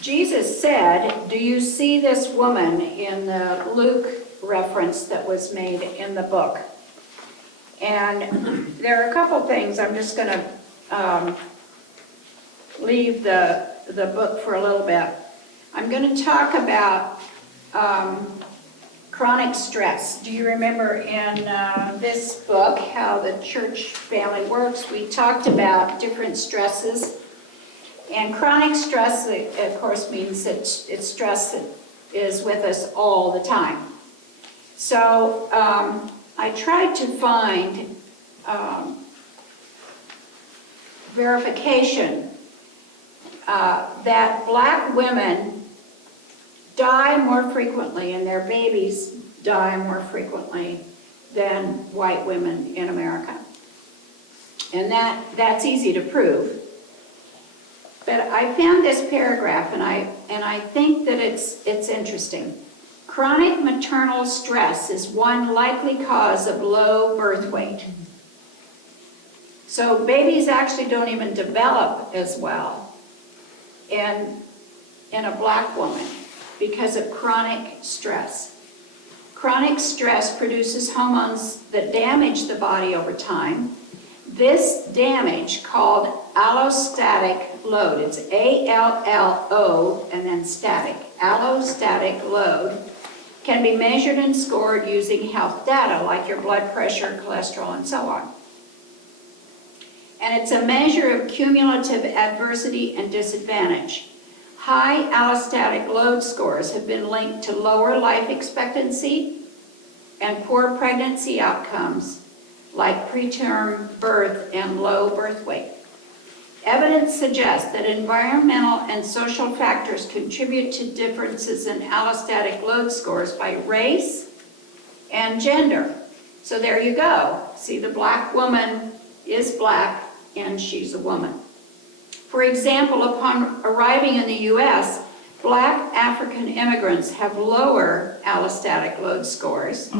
Jesus said, do you see this woman in the Luke reference that was made in the book? And there are a couple things. I'm just going to leave the book for a little bit. I'm going to talk about chronic stress. Do you remember in this book, How the Church Family Works, we talked about different stresses. And chronic stress, of course, means that it's stress that is with us all the time. So I tried to find verification that black women die more frequently and their babies die more frequently than white women in America. And that's easy to prove. But I found this paragraph, and I think that it's interesting. Chronic maternal stress is one likely cause of low birth weight. So babies actually don't even develop as well in a black woman because of chronic stress. Chronic stress produces hormones that damage the body over time. This damage, called allostatic load, it's A-L-L-O and then static, allostatic load, can be measured and scored using health data like your blood pressure, cholesterol, and so on. And it's a measure of cumulative adversity and disadvantage. High allostatic load scores have been linked to lower life expectancy and poor pregnancy outcomes like preterm birth and low birth weight. Evidence suggests that environmental and social factors contribute to differences in allostatic load scores by race and gender. So there you go. See, the black woman is black and she's a woman. For example, upon arriving in the U.S., black African immigrants have lower allostatic load scores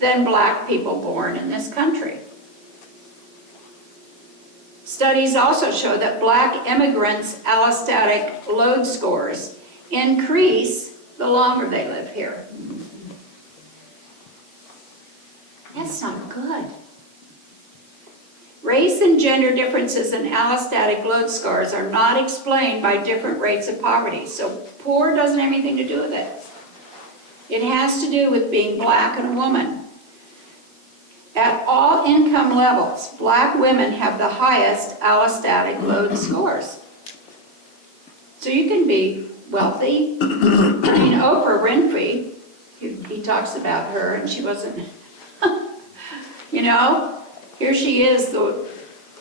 than black people born in this country. Studies also show that black immigrants' allostatic load scores increase the longer they live here. That's not good. Race and gender differences in allostatic load scores are not explained by different rates of poverty. So poor doesn't have anything to do with it. It has to do with being black and a woman. At all income levels, black women have the highest allostatic load scores. So you can be wealthy. I mean, Oprah Winfrey, he talks about her, and she wasn't, you know, here she is,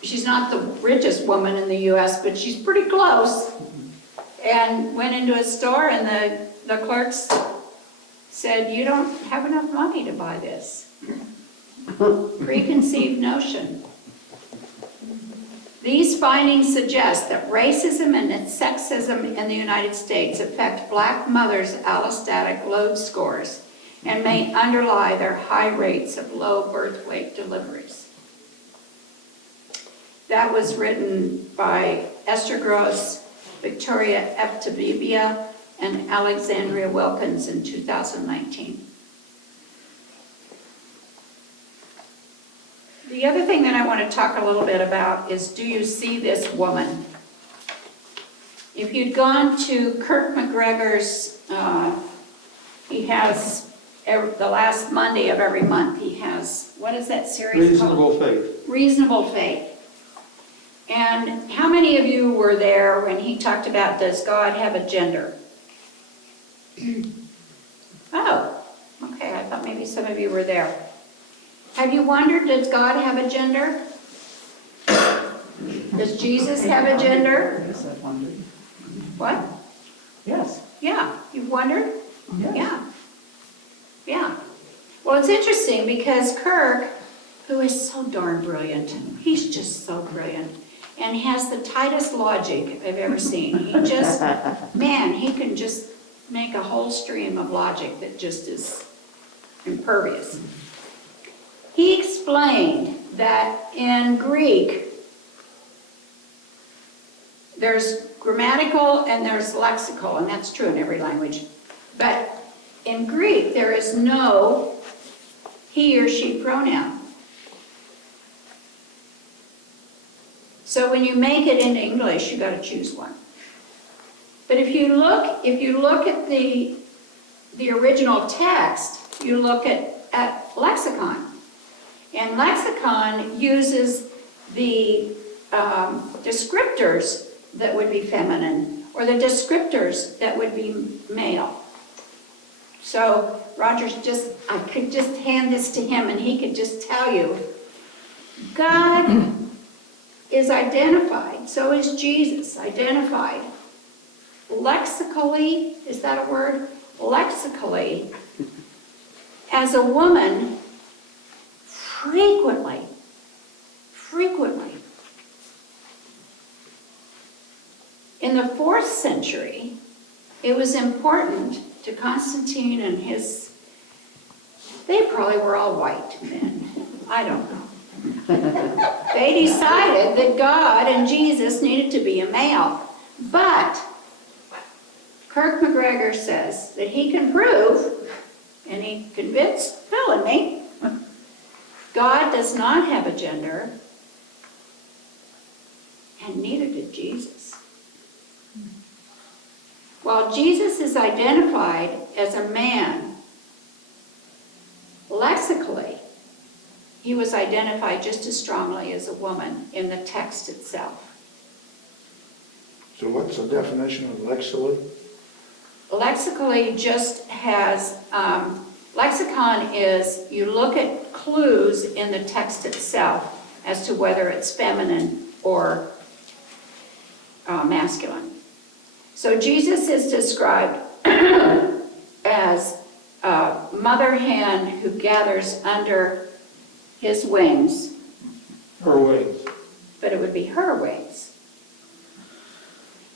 she's not the richest woman in the US, but she's pretty close. And went into a store and the clerks said, you don't have enough money to buy this. Preconceived notion. These findings suggest that racism and sexism in the United States affect black mothers' allostatic load scores and may underlie their high rates of low birth weight deliveries. That was written by Esther Gross, Victoria Eptabibia, and Alexandria Wilkins in 2019. The other thing that I want to talk a little bit about is, do you see this woman? If you'd gone to Kirk McGregor's, he has, the last Monday of every month, he has, what is that series called? Reasonable faith. Reasonable Faith. And how many of you were there when he talked about, does God have a gender? Oh, okay, I thought maybe some of you were there. Have you wondered, does God have a gender? Does Jesus have a gender? Yes, I've wondered. What? Yes. Yeah, you've wondered? Yes. Yeah. Yeah. Well, it's interesting because Kirk, who is so darn brilliant, he's just so brilliant, and has the tightest logic I've ever seen. He just, man, he can just make a whole stream of logic that just is impervious. He explained that in Greek, there's grammatical and there's lexical, and that's true in every language. But in Greek, there is no he or she pronoun. So when you make it into English, you got to choose one. But if you look at the original text, you look at lexicon. And lexicon uses the descriptors that would be feminine or the descriptors that would be male. So Roger's I could just hand this to him and he could just tell you, God is identified, so is Jesus identified lexically, is that a word? Lexically, as a woman frequently. In the 4th century, it was important to Constantine and they probably were all white men, I don't know. They decided that God and Jesus needed to be a male, but Kirk McGregor says that he can prove, and he convinced Phil and me, God does not have a gender, and neither did Jesus. While Jesus is identified as a man, lexically, he was identified just as strongly as a woman in the text itself. So what's the definition of lexically? Lexically just has, lexicon is you look at clues in the text itself as to whether it's feminine or masculine. So Jesus is described as a mother hen who gathers under his wings. Her wings. But it would be her wings.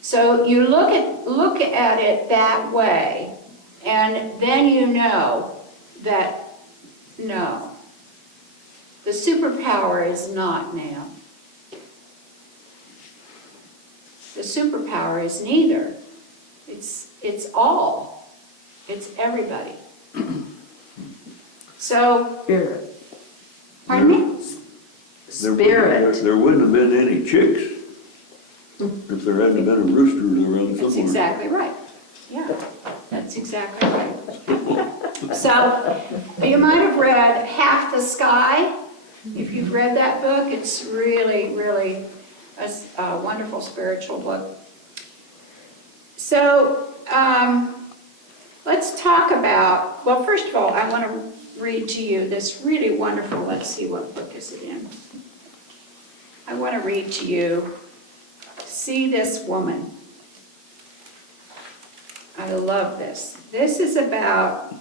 So you look at it that way, and then you know that no, the superpower is not male. The superpower is neither. It's all. It's everybody. So Spirit. Pardon me? Spirit. There wouldn't have been any chicks if there hadn't been a rooster around That's somewhere. exactly right. Yeah, that's exactly right. So, you might have read Half the Sky. If you've read that book, it's really, really a wonderful spiritual book. So, let's talk about, well, first of all, I want to read to you this really wonderful, let's see, what book is it in? I want to read to you, See This Woman. I love this. This is about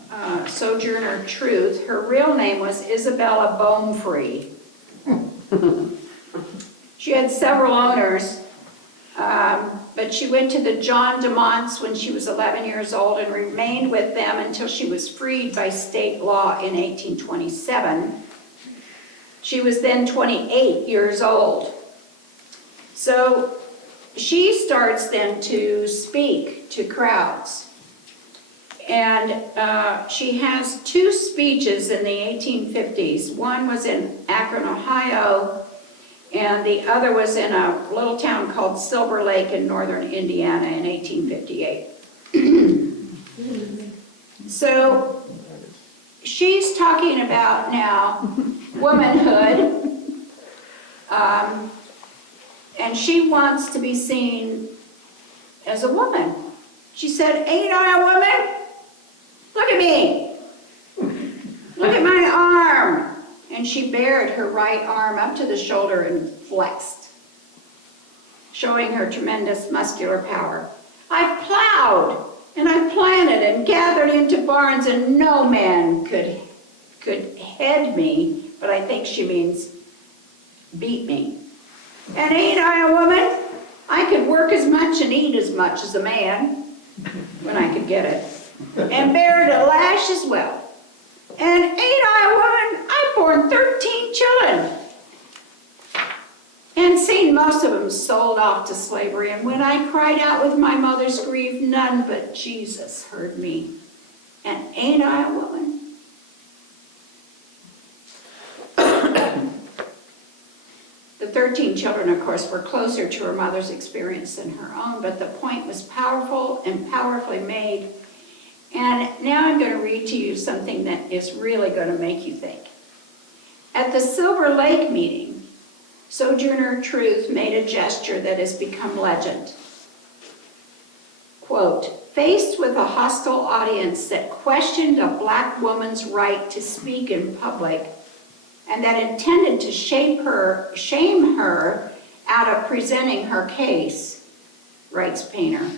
Sojourner Truth. Her real name was Isabella Bomefree. She had several owners, but she went to the John DeMonts when she was 11 years old and remained with them until she was freed by state law in 1827. She was then 28 years old. So she starts then to speak to crowds. And she has two speeches in the 1850s. One was in Akron, Ohio, and the other was in a little town called Silver Lake in northern Indiana in 1858. So she's talking about now womanhood, and she wants to be seen as a woman. She said, "Ain't I a woman? Look at me. Look at my arm." And she bared her right arm up to the shoulder and flexed, showing her tremendous muscular power. "I've plowed and I've planted and gathered into barns, and no man could head me," but I think she means beat me. "And ain't I a woman? I could work as much and eat as much as a man when I could get it, and bear a lash as well. And ain't I a woman? I've borne 13 children and seen most of them sold off to slavery. And when I cried out with my mother's grief, none but Jesus heard me. And ain't I a woman?" The 13 children, of course, were closer to her mother's experience than her own, but the point was powerful and powerfully made. And now I'm going to read to you something that is really going to make you think. At the Silver Lake meeting, Sojourner Truth made a gesture that has become legend. Quote, "Faced with a hostile audience that questioned a black woman's right to speak in public and that intended to shame her out of presenting her case," writes Painter,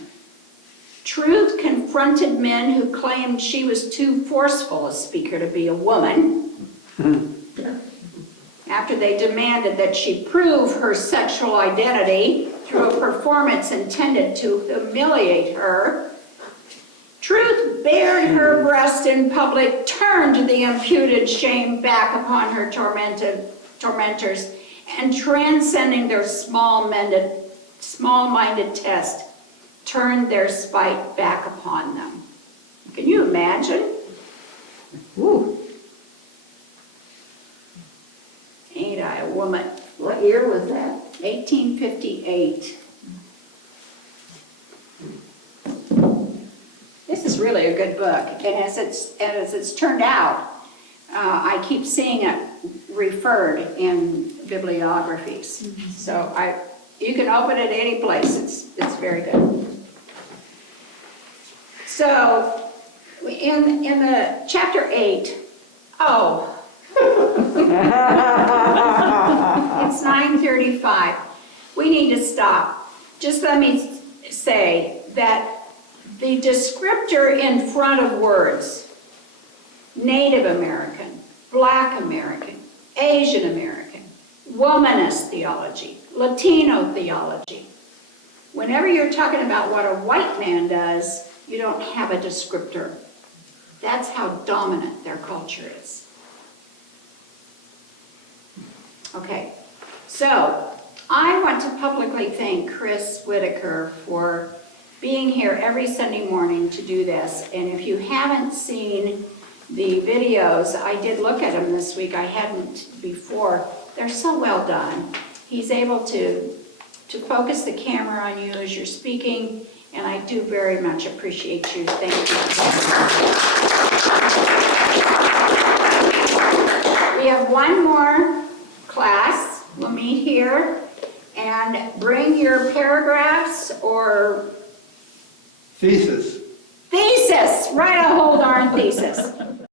"Truth confronted men who claimed she was too forceful a speaker to be a woman. After they demanded that she prove her sexual identity through a performance intended to humiliate her, Truth bared her breast in public, turned the imputed shame back upon her tormentors, and transcending their small-minded test, turned their spite back upon them." Can you imagine? Woo. Ain't I a woman? What year was that? 1858. This is really a good book, and as it's turned out, I keep seeing it referred in bibliographies. So you can open it any place. It's very good. So in the chapter 8, it's 9:35. We need to stop. Just let me say that the descriptor in front of words, Native American, Black American, Asian American, womanist theology, Latino theology, whenever you're talking about what a white man does, you don't have a descriptor. That's how dominant their culture is. Okay, so I want to publicly thank Chris Whitaker for being here every Sunday morning to do this. And if you haven't seen the videos, I did look at them this week, I hadn't before. They're so well done. He's able to focus the camera on you as you're speaking, and I do very much appreciate you. Thank you. We have one more class. We'll meet here, and bring your paragraphs or Thesis. thesis. Write a whole darn thesis.